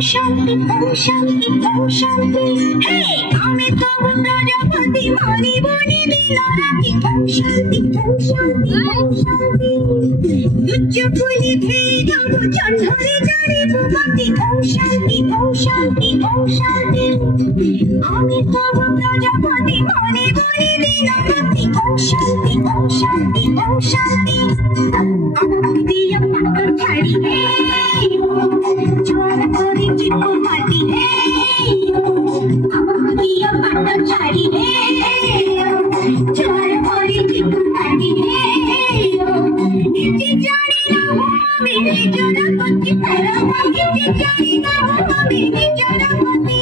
शांति ओम शांति ओम शांति हे आमे तो प्रजापति मानी बोनी दीना राती ओम शांति ओम शांति ओम शांति दुज्ज फुली भेद चंद्रे जाने भगवती ओम शांति ओम शांति ओम शांति आमे तो प्रजापति मानी बोनी दीना राती ओम शांति ओम शांति ओम शांति दिया पाकर छाड़ी ज्वार कोरी चिक्को माटी दिया पाकर छाड़ी ज्वार कोरी चिक्को माटी इसी जानी ना हो मेरे जड़पति परमा इसी जानी ना हो मेरे जड़पति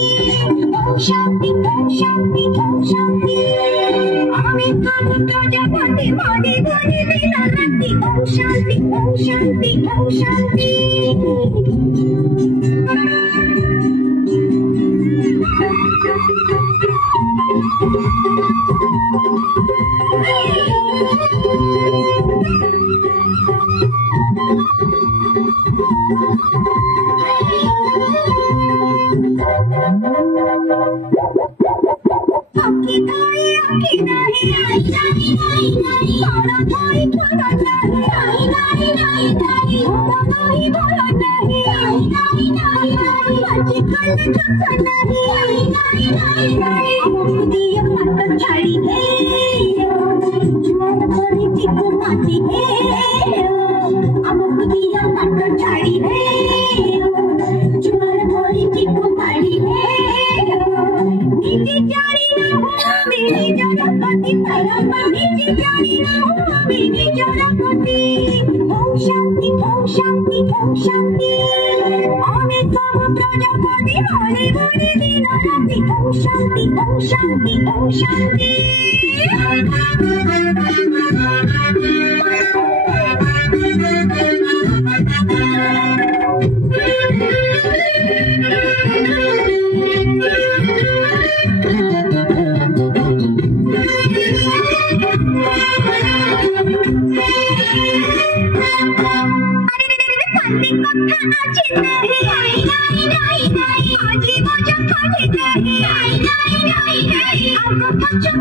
ओम शांति ओम शांति ओम शांति आमे तो प्रजापति माने बोले लीला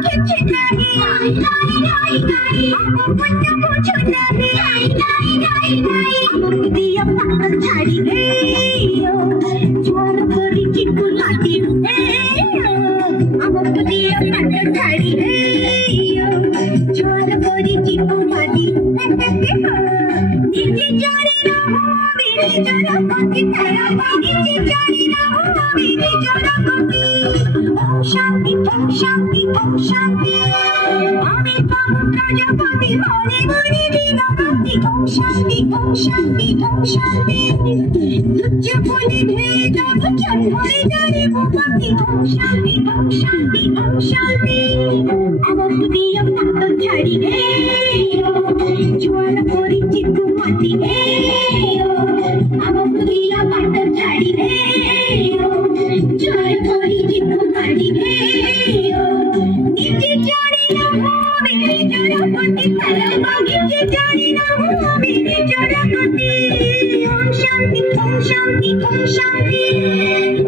रति ओम शांति ओम शांति ओम शांति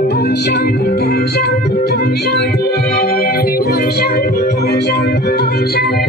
Om Shanti.